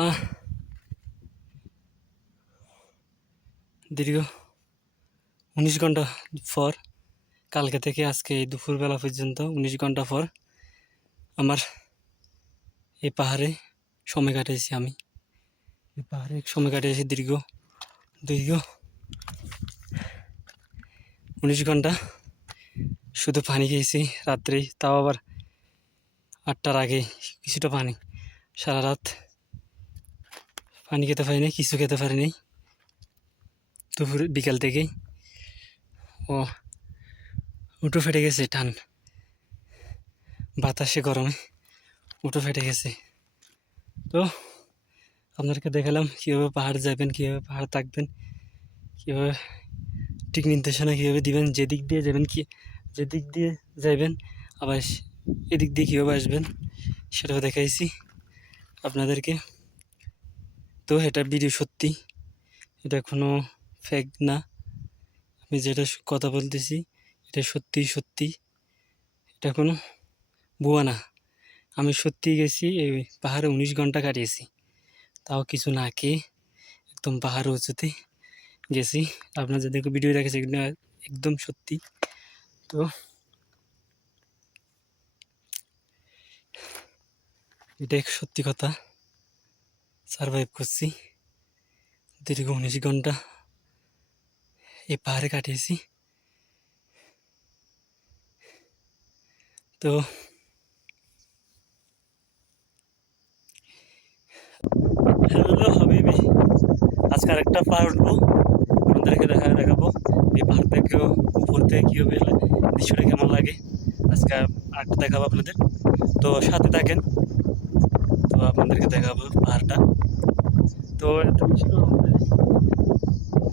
আহ দীর্ঘ 19 ঘন্টা পর, কালকে থেকে আজকে এই দুপুরবেলা পর্যন্ত 19 ঘন্টা পর আমার এই পাহাড়ে সময় কাটিয়েছি। আমি এই পাহাড়ে সময় কাটিয়েছি দীর্ঘ 19 ঘন্টা। শুধু পানি খেয়েছি রাত্রে, তাও আবার 8টার আগে কিছুটা পানি। সারা রাত পানি খেতে পারিনি, কিছু খেতে পারিনি দুপুর বিকাল থেকেই। ও উঠো ফেটে গেছে, টান বাতাসে গরমে উঠো ফেটে গেছে। তো আপনাদেরকে দেখালাম কীভাবে পাহাড় যাবেন, কীভাবে পাহাড় থাকবেন, কীভাবে ঠিক নির্দেশনা কীভাবে দিবেন, যেদিক দিয়ে যাবেন আবার এদিক দিয়ে কীভাবে আসবেন সেটাও দেখাইছি আপনাদেরকে। তো এটা ভিডিও সত্যি, এটা কোনো ফেক না। আমি যেটা কথা বলতেছি এটা সত্যি, এটা কোনো ভুয়া না। আমি সত্যিই গেছি এই পাহাড়ে 19 ঘন্টা কাটিয়েছি, তাও কিছু না খেয়ে একদম পাহাড় উঁচুতে গেছি। আপনার যাদেরকে ভিডিও দেখেছে এগুলো একদম সত্যি। তো এটা সত্যি কথা, সারভাইভ করছি দীর্ঘ 19 ঘন্টা এই পাহাড়ে কাটিয়েছি। তো হ্যালো হাবিবি, আজকে আরেকটা পাহাড় উঠবো, আপনাদেরকে দেখাবো এই পাহাড় থেকে উপর থেকে কীভাবে এলে দৃশ্যটা কেমন লাগে আজকে আরেকটা দেখাবো আপনাদের। তো সাথে থাকেন, তো আপনাদেরকে দেখাবো পাহাড়টা। তো এত বেশি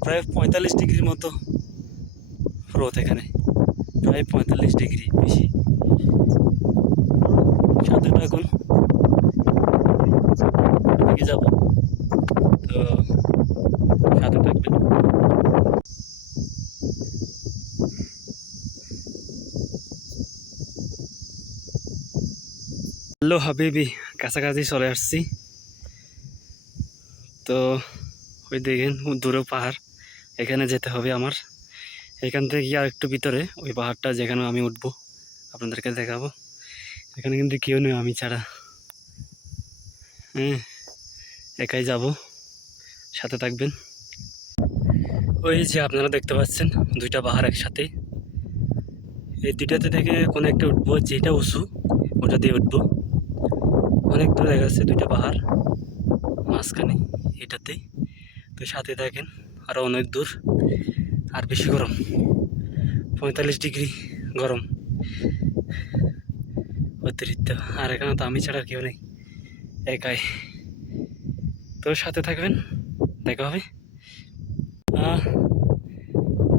প্রায় 45 ডিগ্রির মতো রোদ এখানে, প্রায় 45 ডিগ্রি বেশি। সাথে থাকুন, এদিকে যাবো, তো সাথে থাকবেন। হ্যালো হাবিবি, কাছাকাছি চলে আসছি। তো ওই দেখেন দূরে পাহাড়, এখানে যেতে হবে আমার। এখান থেকে আর একটু ভিতরে ওই পাহাড়টা যেখানে আমি উঠবো আপনাদেরকে দেখাবো। এখানে কিন্তু কেউ নেই আমি ছাড়া, হ্যাঁ একাই যাব, সাথে থাকবেন। ওই যে আপনারা দেখতে পাচ্ছেন দুইটা পাহাড় একসাথে, এই দুইটাতে থেকে কোনো একটা উঠবো, যেটা উঁচু ওটা দিয়ে উঠবো। অনেক দূরে দেখা যাচ্ছে দুইটা পাহাড় মাঝখানে এটাতে। তো সাথে থাকেন, আরও অনেক দূর, আর বেশি গরম, 45 ডিগ্রি গরম অতিরিক্ত। আর এখানে তো আমি ছাড়া কেউ নেই, একাই। তো সাথে থাকবেন, দেখা হবে।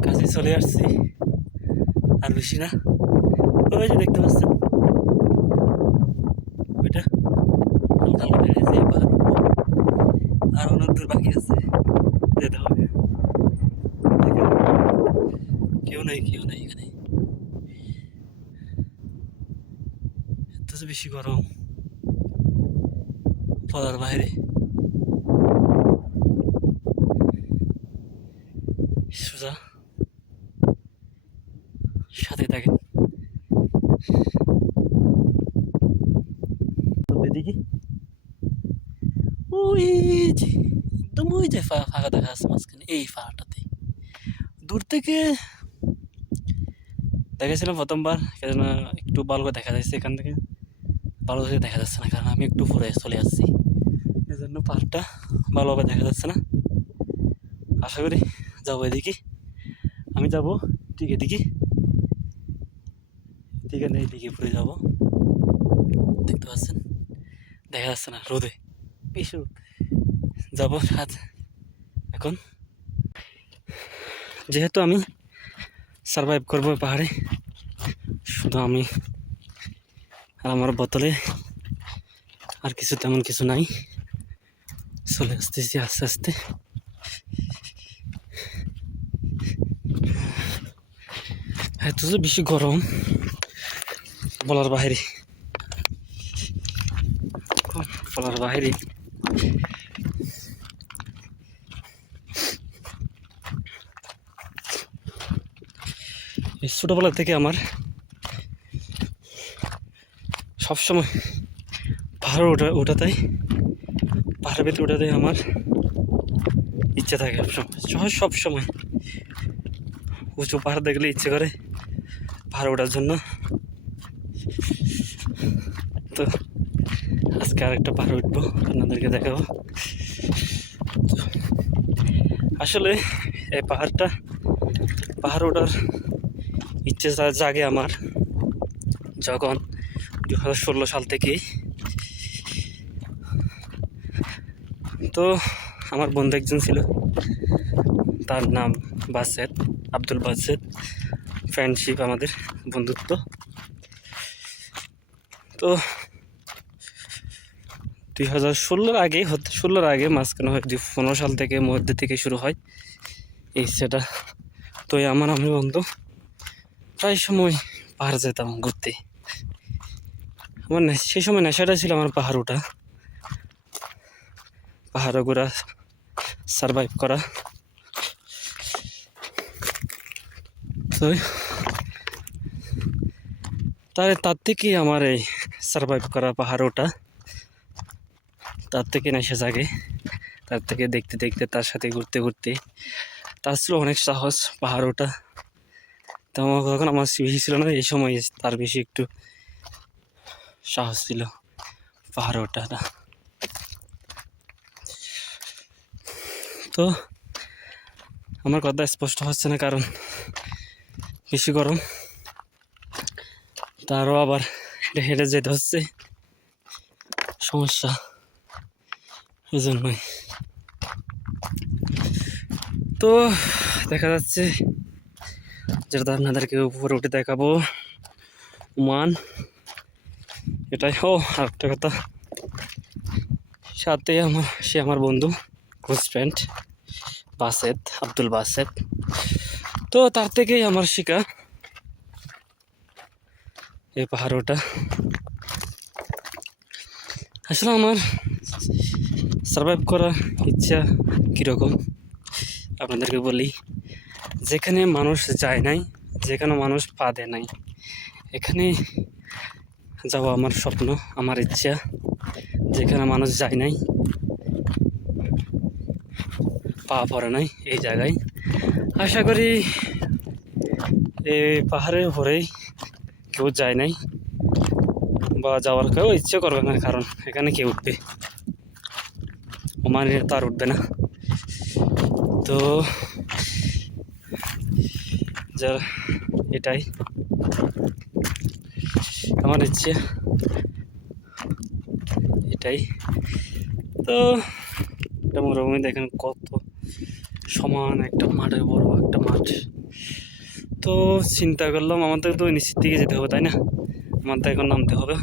কাছে চলে আসছি, আর বেশি না। ওই যে দেখতে পাচ্ছেন ওইটা হালকা হালকা দেখা যাচ্ছে, পাহাড় আর অনেক দূর বাকি আছে, যেতে হবে। কেউ নেই এখানে, এত বেশি গরম বলার বাইরে। সোজা সাথে থাকেন। এদিকে ওই যে একদম ওই যে ফাঁকা দেখা যাচ্ছে মাঝখানে এই পাহাড়টাতে, দূর থেকে দেখেছিলাম প্রথমবার, কেন একটু ভালো করে দেখা যাচ্ছে, এখান থেকে ভালো করে দেখা যাচ্ছে না, কারণ আমি একটু পরে চলে আসছি, এই জন্য পাহাড়টা ভালোভাবে দেখা যাচ্ছে না। আশা করি যাবো এদিকে, আমি যাবো ঠিক এদিকে এইদিকে পরে যাবো। দেখতে পাচ্ছেন দেখা যাচ্ছে না, রোদে বেশি যাবো সাথে। এখন যেহেতু আমি সারভাইভ করবো পাহাড়ে, শুধু আমি আর আমার বোতলে আর কিছু তেমন কিছু নাই, চলে আসতেছি আস্তে আস্তে। এত যে বেশি গরম বলার বাইরে। এই ছোটোবেলা থেকে আমার সবসময় পাহাড় ওঠাতেই পাহাড়ের ভিতরে ওঠাতেই আমার ইচ্ছা থাকে সব সময় উঁচু পাহাড় দেখলে ইচ্ছে করে পাহাড় ওঠার জন্য। তো আজকে আরেকটা পাহাড় উঠবো, আপনাদেরকে দেখাবো। আসলে এই পাহাড় ওঠার ইচ্ছে জাগে আমার যখন 2016 সাল থেকেই। তো আমার বন্ধু একজন ছিল, তার নাম বাসেদ, আব্দুল বাসেদ। ফ্রেন্ডশিপ, আমাদের বন্ধুত্ব। তো 2016 আগে মাঝখানে হয় 2015 সাল থেকে মধ্যে থেকে শুরু হয় এই সেটা। তো আমি বন্ধু প্রায় সময় পাহাড় যেতাম ঘুরতে। আমার সেই সময় নেশাটা ছিল আমার পাহাড় ওঠা, পাহাড় ঘোরা, সারভাইভ করা। তো তার থেকে আমার এই সারভাইভ করা পাহাড় ওঠা, তার থেকে নেশা জাগে, তার থেকে দেখতে দেখতে, তার সাথে ঘুরতে ঘুরতে। তার ছিল অনেক সাহস পাহাড় ওঠা। তো তখন আমার বেশি ছিল না, এই সময় তার বেশি একটু সাহস ছিল পাহাড় ওঠাটা। তো আমার কথা স্পষ্ট হচ্ছে না কারণ বেশি গরম, তারও আবার হেঁটে যেতে হচ্ছে, সমস্যা এই জন্যই। তো দেখা যাচ্ছে যেটা আপনাদেরকে উপরে উঠে দেখাবো ওমান, এটাই। আর একটা কথা, সাথে সে আমার বন্ধু, ক্লোজ ফ্রেন্ড বাসেদ, আব্দুল বাসেদ। তো তার থেকেই আমার শিখা এই পাহাড় ওঠা। আসলে আমার সার্ভাইভ করার ইচ্ছা কীরকম আপনাদেরকে বলি। যেখানে মানুষ যায় নাই, যেখানে মানুষ পা দেয় নাই, এখানে যাওয়া আমার স্বপ্ন, আমার ইচ্ছা। যেখানে মানুষ যায় নাই, পা পড়ে নাই, এই জায়গায় আশা করি এই পাহাড়ের উপরেই কেউ যায় নাই বা যাওয়ার কেউ ইচ্ছে করবে না, কারণ এখানে কেউ উঠবে, ওমানে তো আর উঠবে না। তো যার এটাই আমার ইচ্ছে, এটাই। তো এটা মরুভূমি, দেখেন কত সমান একটা মাঠের, বড় একটা মাঠ। তো চিন্তা করলাম আমাদের তো নিচের দিকে যেতে হবে, তাই না? আমাদের এখন নামতে হবে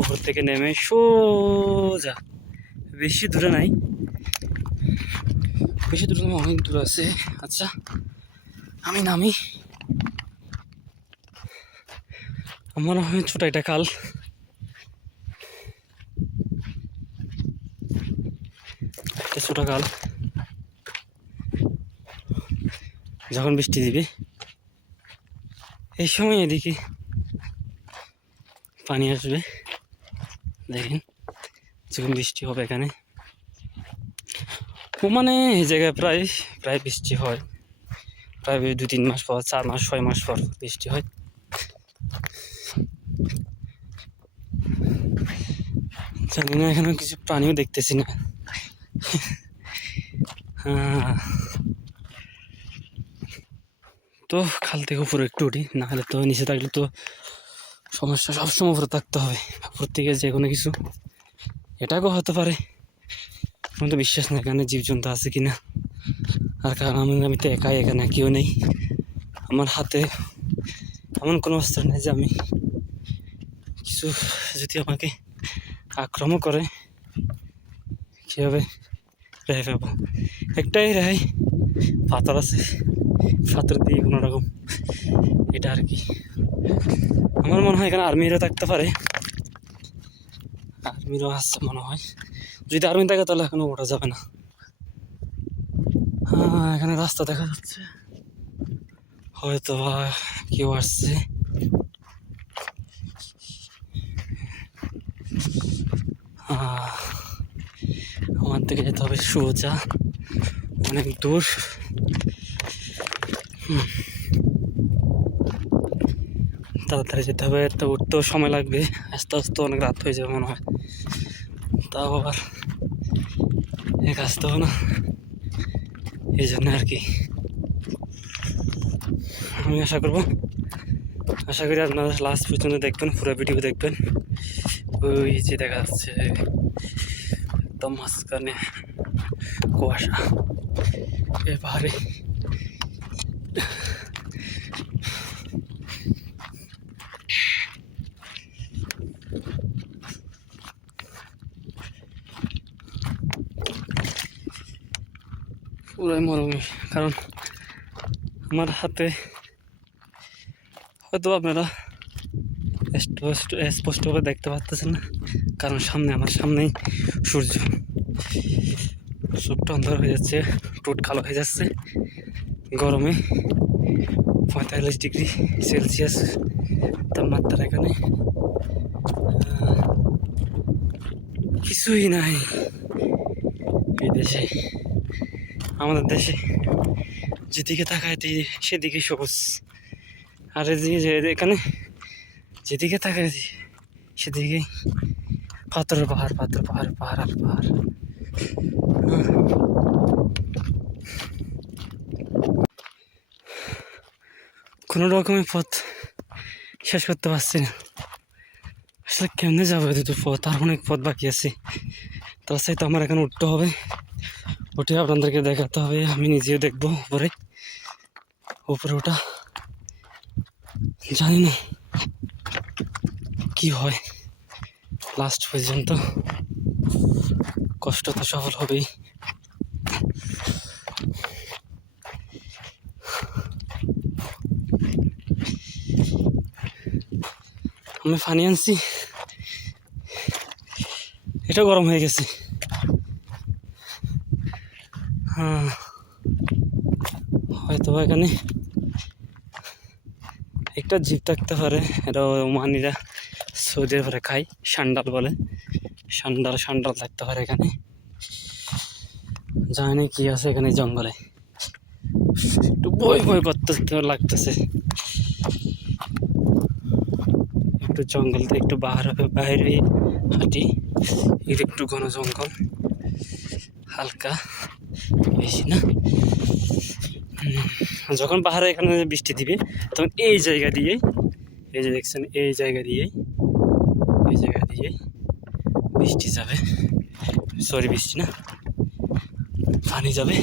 উপর থেকে নেমে সোজা, বেশি দূরে নাই, বেশি দূরে না, অনেক দূর আছে। আচ্ছা আমি নামি, আমার হয় ছোট একটা খাল, একটা ছোট খাল। যখন বৃষ্টি দিবে এই সময় এদিকে পানি আসবে, দেখেন যখন বৃষ্টি হবে এখানে। মানে এই জায়গায় প্রায় বৃষ্টি হয়, প্রায় 2-3 মাস পর, 4 মাস 6 মাস পর বৃষ্টি হয়। জানি না, এখানে কিছু প্রাণীও দেখতেছি না। তো খাল থেকে উপরে একটু উঠি, না হলে তো নিচে থাকলে তো সমস্যা, সবসময় উপরে থাকতে হবে। উপর থেকে যে কোনো কিছু এটাকেও হতে পারে, আমার তো বিশ্বাস না এখানে জীবজন্তু আছে কিনা। আর কারণ আমি তো একাই, এখানে কেউ নেই, আমার হাতে এমন কোনো অস্ত্র নেই যে আমি কিছু যদি আমাকে আক্রমণ করে কীভাবে রেহাই পাবো। একটাই রেহাই, পাথর আছে, পাথর দিয়ে কোনো রকম এটা আর কি। আমার মনে হয় এখানে আর্মিরা থাকতে পারে, আর্মিরও আসছে মনে হয়। যদি আর্মি থাকে তাহলে এখনো ওঠা যাবে না। এখানে রাস্তা দেখা যাচ্ছে, হয়তো বা কেউ আসছে। আমার থেকে যেতে হবে সোজা, অনেক দূর। তাড়াতাড়ি যেতে হবে, তো উঠতেও সময় লাগবে, আস্তে আস্তে অনেক রাত হয়ে যাবে মনে হয়। তাও আবার এক আসতেও না, এই জন্য আর কি। আমি আশা করি আপনারা লাস্ট পর্যন্ত দেখবেন, পুরো ভিডিও দেখবেন। ওই যে দেখা যাচ্ছে একদম মাঝখানে কুয়াশা, এ পাহাড়ে পুরাই মরুভূমি। কারণ আমার হাতে হয়তো আপনারা স্পষ্টভাবে দেখতে পাচ্ছেন না, কারণ আমার সামনেই সূর্যটা অন্ধকার হয়ে যাচ্ছে, ঠোঁট কালো হয়ে যাচ্ছে। গরমে 45 ডিগ্রি সেলসিয়াস তাপমাত্রা এখানে, কিছুই নাই এই দেশে। আমাদের দেশে যেদিকে তাকায় সেদিকে সবুজ, আর এখানে যেদিকে তাকায় সেদিকে পাথরের পাহাড়, পাহাড় আর পাহাড়। কোনো রকমের পথ শেষ করতে পারছি না। আসলে কেমনে যাবো দুটো পথ, আর অনেক পথ বাকি আছে। তার সাথে আমার এখানে উঠতে হবে, উঠে আপনাদেরকে দেখাতে হবে, আমি নিজেও দেখবো উপরে ওটা। জানি না কি হয় লাস্ট পর্যন্ত, কষ্ট তো সফল হবেই। আমি পানি আনছি, এটা গরম হয়ে গেছে। হয়তো এখানে একটা জিপ থাকতে পারে, এটা ওমানিরা সৌদি আরবে খায়, সান্ডাল বলে। সান্ডাল থাকতে পারে এখানে, জানি কি আছে এখানে জঙ্গলে। একটু ভয় করতে লাগতেছে, একটু জঙ্গল থেকে একটু বাইরে হাঁটি। এটা একটু ঘন জঙ্গল, হালকা, বেশি না। যখন পাহাড়ে এখানে বৃষ্টি দিবে তখন এই জায়গা দিয়ে, এই যে দেখছেন, এই জায়গা দিয়ে বৃষ্টি যাবে। বৃষ্টি না, পানি যাবে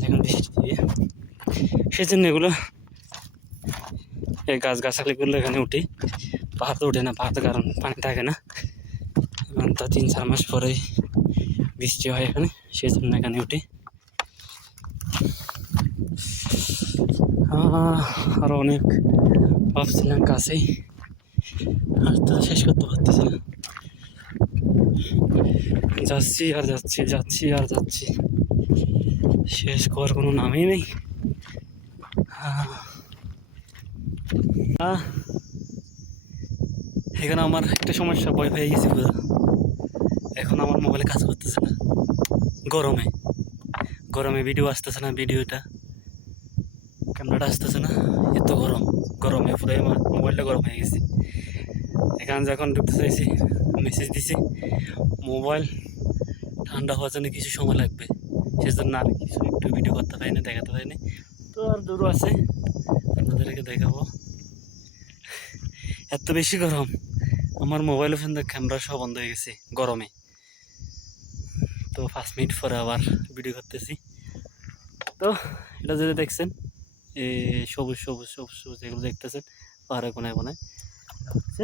যখন বৃষ্টি দিয়ে। সেজন্য এগুলো এই গাছগাছালিগুলো এখানে উঠে, পাহাড় তো উঠে না, পাহাড় তো কারণ পানি থাকে না। এবং তা 3-4 মাস পরেই বৃষ্টি হয় এখানে, সেজন্য এখানে উঠে। আরো অনেক ভাবছিলাম কাছেই, আর তা শেষ করতে পারতেছি না। যাচ্ছি আর যাচ্ছি, শেষ করার কোনো নামই নেই। এখানে আমার একটা সমস্যা, ভয় পেয়ে গেছি পুরো। এখন আমার মোবাইলে কাজ করতেছে না, গরমে ভিডিও আসতেছে না, ক্যামেরাটা আসতেছে না, এত গরমে পুরো আমার মোবাইলটা গরম হয়ে গেছে। এখানে যখন ঢুকতে চাইছি, মেসেজ দিছি মোবাইল ঠান্ডা হওয়ার জন্য কিছু সময় লাগবে, সেজন্য আর কিছু একটু ভিডিও করতে পারিনি, দেখাতে পারিনি। তো আর দূরও আছে, আপনাদেরকে দেখাবো। এত বেশি গরম, আমার মোবাইল ফোন ক্যামেরা সব বন্ধ হয়ে গেছে গরমে। তো 5 মিনিট পরে আবার ভিডিও করতেছি। তো এটা যেটা দেখছেন, এই সবুজ এগুলো দেখতেছেন পাহাড়ে কোনায় হচ্ছে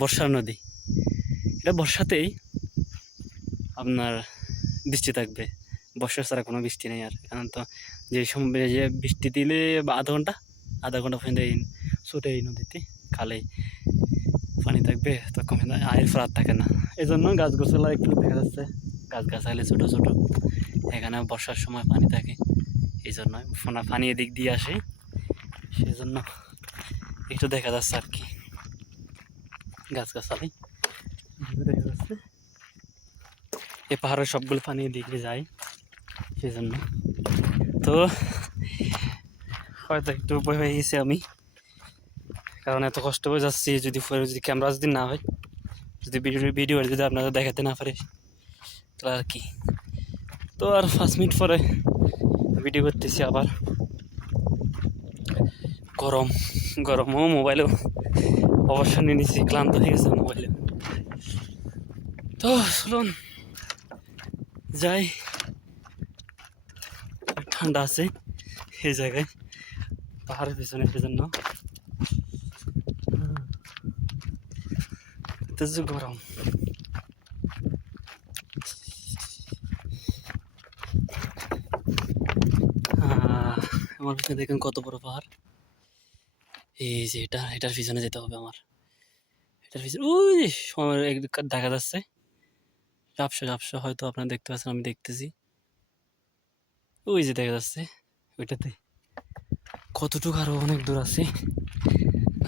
বর্ষার নদী। এটা বর্ষাতেই আপনার বৃষ্টি থাকবে, বর্ষা ছাড়া কোনো বৃষ্টি নেই। আর কারণ তো যে সময় যে বৃষ্টি দিলে বা আধা ঘন্টা পর্যন্ত ছুটে এই নদীতে খালে পানি থাকবে, তখন আয়ের ফারাত থাকে না। এই জন্য গাছগাছালা একটু দেখা যাচ্ছে, গাছগাছালি ছোটো এখানে বর্ষার সময় পানি থাকে, এই জন্য পানি এদিক দিয়ে আসে, সেই জন্য একটু দেখা যাচ্ছে আর কি গাছগাছালি দেখা যাচ্ছে। এই পাহাড়ের সবগুলো পানি এদিকে যায়, সেই জন্য তো হয়তো একটু ভয় হয়ে গেছি আমি, কারণ এত কষ্ট করে যাচ্ছি, যদি ক্যামেরা যদি না হয়, যদি ভিডিও যদি আপনারা দেখাতে না পারে তাহলে আর কি। তো আর 5 মিনিট পরে ভিডিও করতেছি আবার। গরমও মোবাইলেও অবসর নিয়ে নিচ্ছি, ক্লান্ত হয়ে গেছে মোবাইলে। তো চলুন যাই, ঠান্ডা আছে এই জায়গায় পাহাড়ের পিছনে, জন্য গরম। আমার পিছনে দেখেন কত বড় পাহাড়, এই যে এটার পিছনে যেতে হবে আমার, এটার পিছনে ওই দেখা যাচ্ছে ঝাপসা হয়তো আপনারা দেখতে পাচ্ছেন, আমি দেখতেছি ওই যে দেখা যাচ্ছে ওইটাতে। কতটুকু আরো অনেক দূর আছে,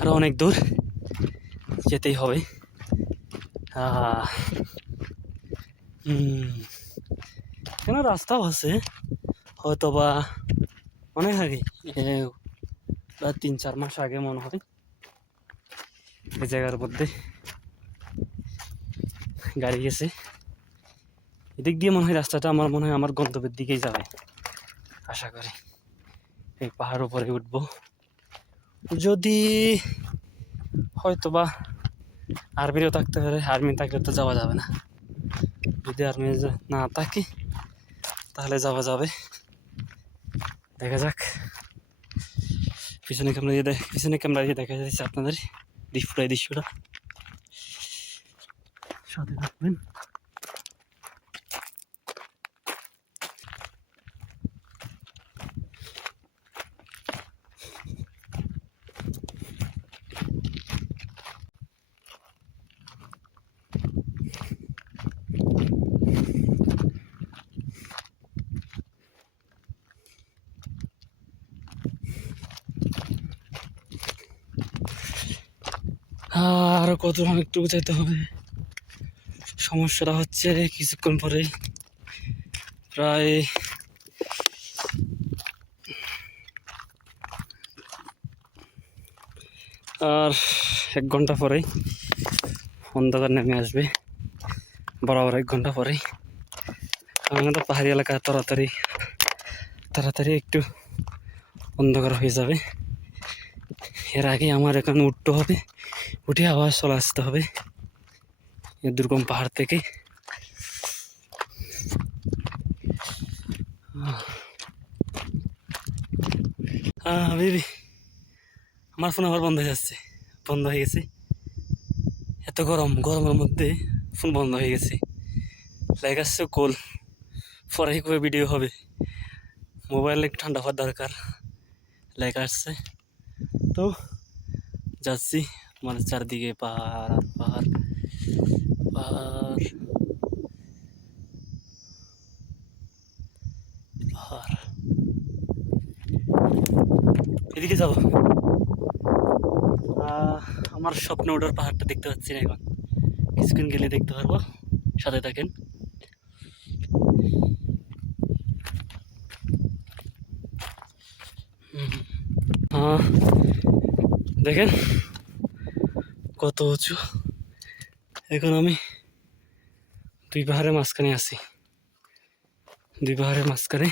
আরো অনেক দূর যেতেই হবে। কেন রাস্তাও আছে হয়তো বা অনেক আগে, প্রায় 3-4 মাস আগে মনে হয় এই জায়গার মধ্যে গাড়ি গেছে। এদিক দিয়ে মনে হয় রাস্তাটা আমার মনে হয় আমার গন্তব্যের দিকেই যাবে আশা করি। এই পাহাড় উপরে উঠবো, যদি হয়তো বা আর্মিরও থাকতে পারে, আর্মি থাকলে তো যাওয়া যাবে না, যদি আর্মি না থাকে তাহলে যাওয়া যাবে, দেখা যাক। পিছনে ক্যামেরা দিয়ে দেখা যাচ্ছে আপনাদের পুরো দৃশ্যটা, সাথে থাকবেন। আরো কত একটু যেতে হবে। সমস্যাটা হচ্ছে কিছুক্ষণ পরে প্রায় আর 1 ঘন্টা পরেই অন্ধকার নেমে আসবে, বরাবর 1 ঘন্টা পরেই। আমাদের পাহাড়ি এলাকা তাড়াতাড়ি একটু অন্ধকার হয়ে যাবে। এর আগে আমার এখানে উঠতে হবে, উঠে আবার চলে আসতে হবে এই দুর্গম পাহাড় থেকে। বেবি আমার ফোন আবার বন্ধ হয়ে গেছে, এত গরমের মধ্যে ফোন বন্ধ হয়ে গেছে। লেগে আসছে কোল, পরে করে ভিডিও হবে, মোবাইলে একটু ঠান্ডা হওয়ার দরকার, লেগে আসছে। তো যাচ্ছি, আমাদের চারদিকে পাহাড় আর পাহাড় পাহাড় পাহাড়, এদিকে যাবো। আমার স্বপ্ন ওঠার পাহাড়টা দেখতে পাচ্ছি না এখন, কিছুক্ষণ গেলে দেখতে পারবো, সাথে থাকেন। দেখেন কত উঁচু, এখন আমি 2 পাহাড়ের মাঝখানে আছি, 2 পাহাড়ের মাঝখানে।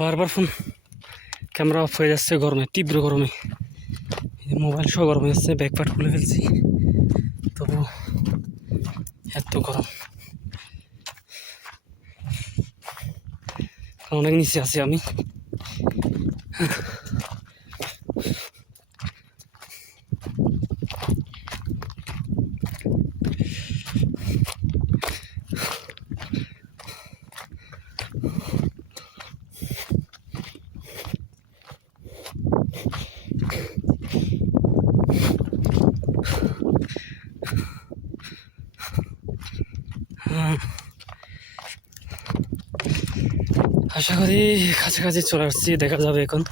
বারবার ফোন ক্যামেরা অফ হয়ে যাচ্ছে গরমে, তীব্র গরমে, মোবাইল সহ গরম হয়ে যাচ্ছে, ব্যাকপ্যাক খুলে ফেলছি, তবু এত গরম। অনেক নিচে আছি আমি, আশা করি কাছাকাছি চলে আসছি, দেখা যাবে এখন।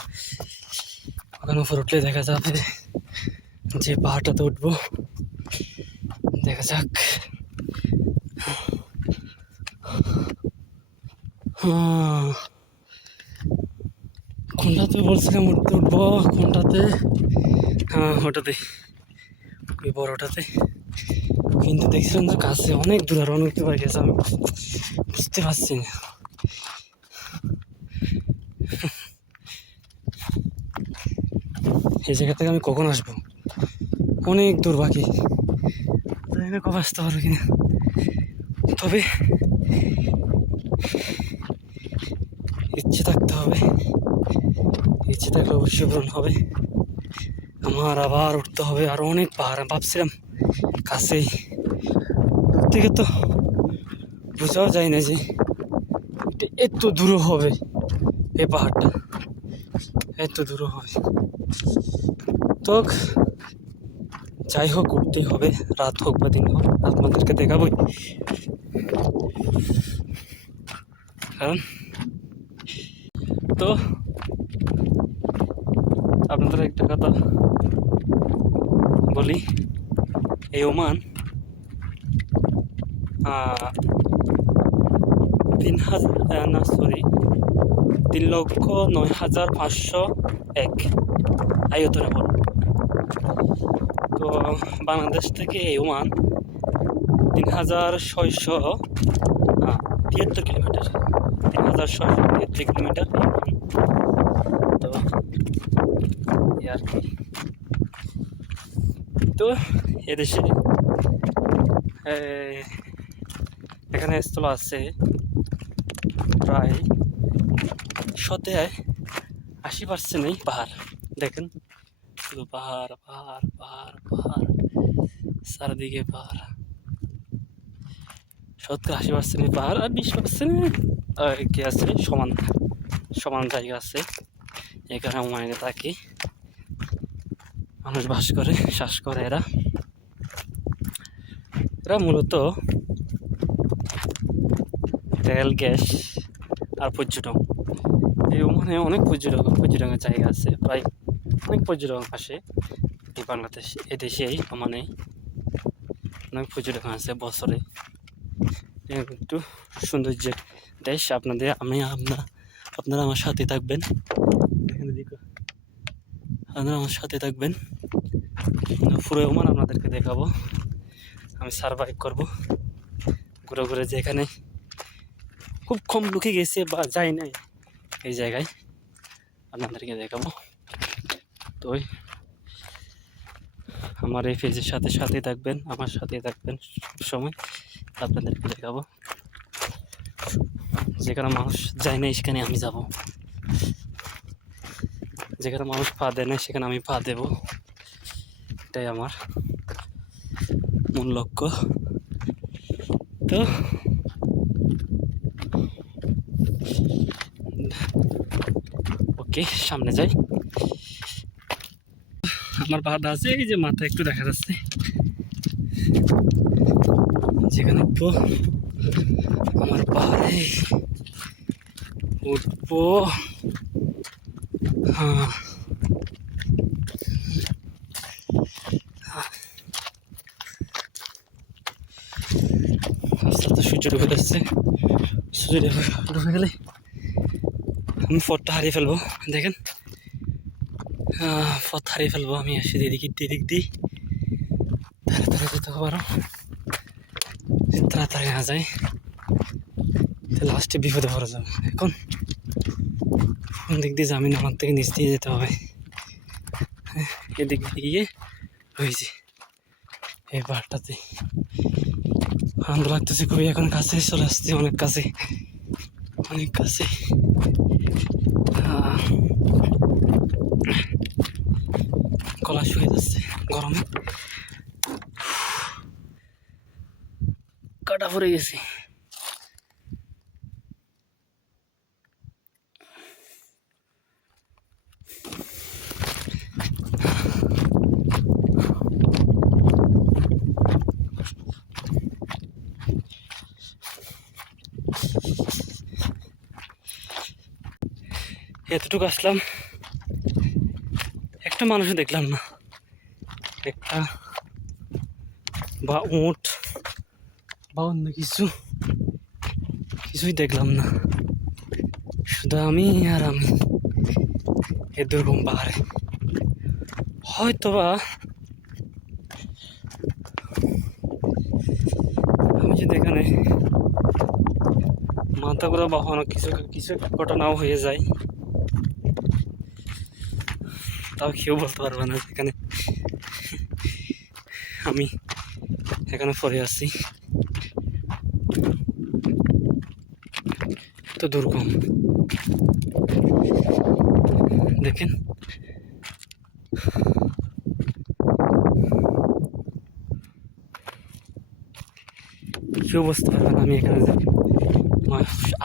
ওখানে উপর উঠলে দেখা যাবে যে পাহাড়টাতে উঠবো, দেখা যাক। কোনটাতে বলছিলাম উঠতে উঠবো, কোনটাতে? হ্যাঁ ওটাতে, ওই বড়টাতে। কিন্তু দেখছিলাম তো কাছে অনেক দূর, আর অনেক দূর গেছে, আমি বুঝতে পারছি না। এই জায়গা থেকে আমি কখন আসবো? অনেক দূর বাকি, জানি না কবে আসতে পারবো কিনা। তবে ইচ্ছে থাকতে হবে, ইচ্ছে থাকলে অবশ্যই পূরণ হবে। আমার আবার উঠতে হবে আরো অনেক পাহাড়। আমি ভাবছিলাম কাছেই, দূর থেকে তো বোঝাও যায় না যে এটা এত দূর হবে, এই পাহাড়টা এত দূর হবে। তো যাই হোক, উঠতেই হবে, রাত হোক বা দিন হোক, আপনাদেরকে দেখাবই। কারণ তো আপনাদের একটা কথা বলি, এই ওমান 3,09,501 আয়তনে বড়। তো বাংলাদেশ থেকে এই ওমান 3,673 কিলোমিটার, 3,673 কিলোমিটার। তো আর কি, তো এদেশে এখানে স্থল আছে প্রায় 80%ই পাহাড়। দেখেন শুধু পাহাড় পাহাড় পাহাড় পাহাড়, চারদিকে পাহাড়। 80% পাহাড়, আর 20% কি আছে, সমান সমান জায়গা আছে। এখানে ওমানে থাকি, মানুষ বাস করে, শ্বাস করে। এরা মূলত তেল, গ্যাস আর পর্যটন। এই ওমানে অনেক পর্যটনের জায়গা আছে, প্রায় অনেক পর্যটক আসে এই বাংলাদেশ, এদেশেই ওমানে অনেক পর্যটক আছে বছরে। একটু সৌন্দর্যের দেশ। আপনারা আমার সাথে থাকবেন, আপনারা আমার সাথে থাকবেন। পুরো ওমান আপনাদেরকে দেখাবো, আমি সার্ভাইভ করবো ঘুরে ঘুরে। যেখানে খুব কম লোকে গেছে বা যায় নাই, এই জায়গায় আপনাদেরকে দেখাবো। তো আমার এই পেজের সাথে থাকবেন, আমার সাথে থাকবেন সময়, আপনাদেরকে দেখাবো। যেখানে মানুষ যায় না সেখানে আমি যাব, যেখানে মানুষ পা দেয় না সেখানে আমি পা দেব। এটাই আমার মূল লক্ষ্য। তো ওকে, সামনে যাই। আমার পাহাড় আছে, এই যে মাথা একটু দেখা যাচ্ছে, যেখানে উঠবো আমার পাহাড়ে উঠবো। হ্যাঁ, আস্তে আস্তে সূর্য ডুবে যাচ্ছে। সূর্য ডুবে গেলে আমি পথটা হারিয়ে ফেলবো। দেখেন পথ হারিয়ে ফেলবো আমি। আসি এদিক দিই, তাড়াতাড়ি যেতে পারো, তাড়াতাড়ি না যায় লাস্টে বিপদে পড়ে যাবো। এখন কোন দিক দিয়ে যাবেন, আমার থেকে নিচ দিয়ে যেতে হবে। এদিক দিয়ে গিয়ে হয়েছে এই পাহাড়টাতে। আনন্দ লাগতেছে খুবই, এখন কাছে চলে আসছে, অনেক কাছে, অনেক কাছে। গলা শুয়ে যাচ্ছে গরমে, কাটা পড়ে গেছে। এতটুকু আসলাম, একটা মানুষও দেখলাম না, একটা বা উট বা অন্য কিছুই দেখলাম না। শুধু আমি আর আমি এ দুর্গম পাহাড়ে। হয়তোবা আমি যদি এখানে মাথা ঘোরা বা কিছু কিছু ঘটনাও হয়ে যায়, তাও কেউ বলতে পারবে না এখানে আমি এখানে পড়ে আছি। তো দুর্গম দেখেন, কেউ বুঝতে পারবে না আমি এখানে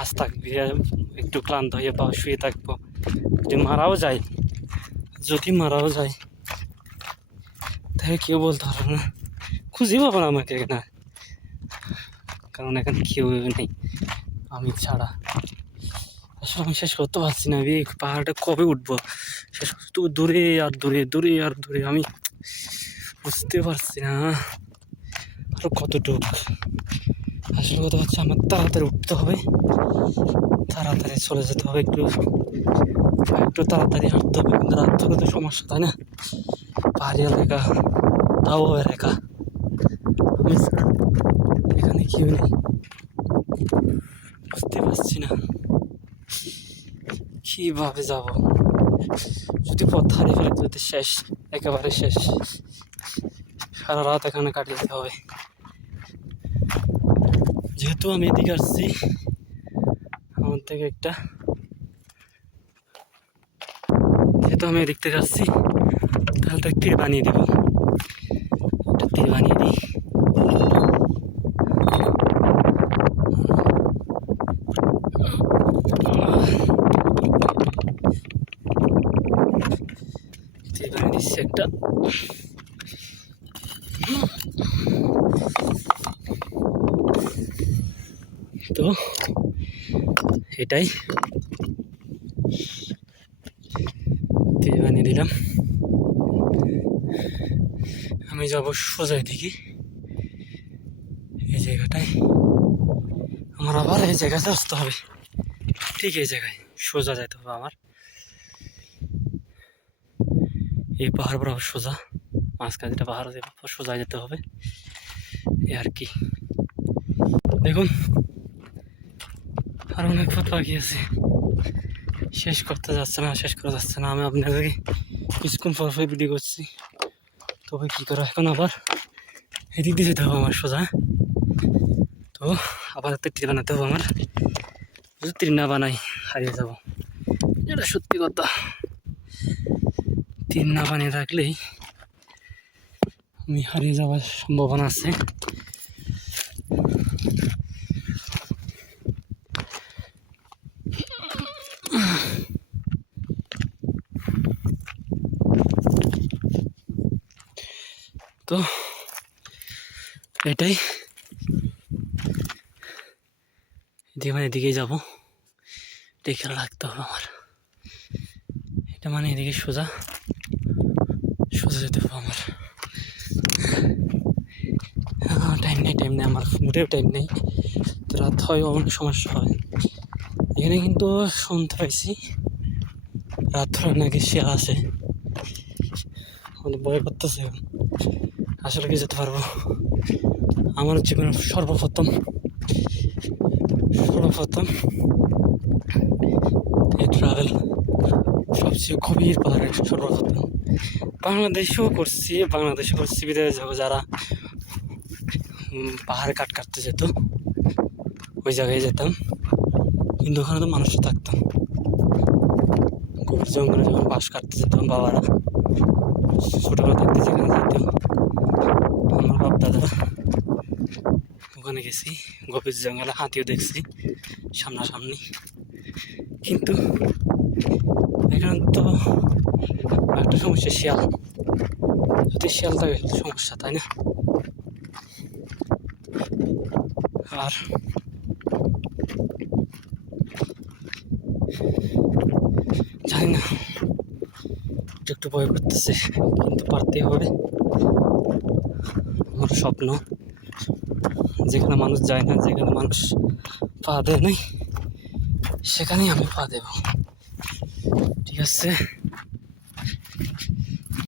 আজ থাকবি, একটু ক্লান্ত হয়ে বা শুয়ে থাকবো। যদি মারাও যায় তাই কেউ বলতে পারবে না, খুঁজে পাবো না আমাকে না, কারণ এখানে কেউ নেই আমি ছাড়া। আসলে আমি শেষ করতে পারছি না, এই পাহাড়টা কবে উঠবো, শেষ তো দূরে আর দূরে আমি বুঝতে পারছি না আরো কতটুক। আসলে কথা হচ্ছে আমার তাড়াতাড়ি উঠতে হবে, তাড়াতাড়ি চলে যেতে হবে, একটু তাড়াতাড়ি হাঁটতে হবে। কিন্তু রাত হলে তো সমস্যা, তাই না? পাহাড়ি এলাকা, তাও এলাকা, আমি এখানে কেউ নেই, বুঝতে পারছি না কিভাবে যাব। যদি পথ হারিয়ে ফেলে যদি শেষ, একেবারে শেষ, সারা রাত এখানে কাটিয়ে দিতে হবে। যেহেতু আমি এদিকে আসছি, আমার থেকে এদিক থেকে আসছি, তাহলে তো তীর বানিয়ে দেবো, একটা তীর বানিয়ে দিই। তীর বানিয়ে দিচ্ছি একটা। তো এটাই তীর বানিয়ে দিলাম। আমি যাবো সোজা দিকে, এই জায়গাটায় আমার আবার এই জায়গাতে আসতে হবে, ঠিক এই জায়গায় সোজা যেতে হবে আমার। এই পাহাড় বরাবর সোজা, মাঝখানে যেটা পাহাড় আছে সোজা যেতে হবে, এই আর কি। দেখুন আর অনেক পথ বাকি আছে, শেষ করা যাচ্ছে না। আমি আপনাদেরকে কিছুক্ষণ পর ভিডিও করছি, তবে কী করা, এখন আবার এদিক দিয়ে যেতে হবে আমার সোজা। তো আবার একটা তীর বানাতে হবে আমার, যদি তীর না বানাই হারিয়ে যাব, এটা সত্যি কথা। তীর না বানিয়ে রাখলেই আমি হারিয়ে যাওয়ার সম্ভাবনা আছে। তো এটাই, এদিকেই যাবো, এটা খেয়াল রাখতে হবে আমার। এটা মানে এদিকে সোজা যেতে হবে আমার। টাইম নেই আমার, মোটেও টাইম নেই। তো রাত হয়, অনেক সমস্যা হয় এখানে। কিন্তু শুনতে পাইছি রাত হলে নাকি শিয়াল আসে, অনেক ভয় করতেছে। আসলে কি যেতে পারবো? আমার জীবনের সর্বপ্রথম এই ট্রাভেল, সবচেয়ে গভীর পাহাড়ের সর্বপ্রথম। বাংলাদেশেও করছি বিদেশে যাবো, যারা পাহাড়ে কাটতে যেত ওই জায়গায় যেতাম, কিন্তু ওখানে তো মানুষ থাকতাম। গভীর জঙ্গলে যখন বাঁশ কাটতে যেতাম বাবারা, ছোটবেলা থাকতে যেখানে যেত আমার বাপ দাদারা, ওখানে গেছি। গভীর জঙ্গলে হাতিও দেখছি সামনাসামনি, কিন্তু এখানে তো একটা সমস্যা, শিয়াল। যদি শিয়াল থাকে সমস্যা, তাই না? আর একটু ভয় করতেছে, কিন্তু পারতেই হবে। আমার স্বপ্ন, যেখানে মানুষ যায় না, যেখানে মানুষ পা দেয় নাই, সেখানেই আমি পা দেব। ঠিক আছে।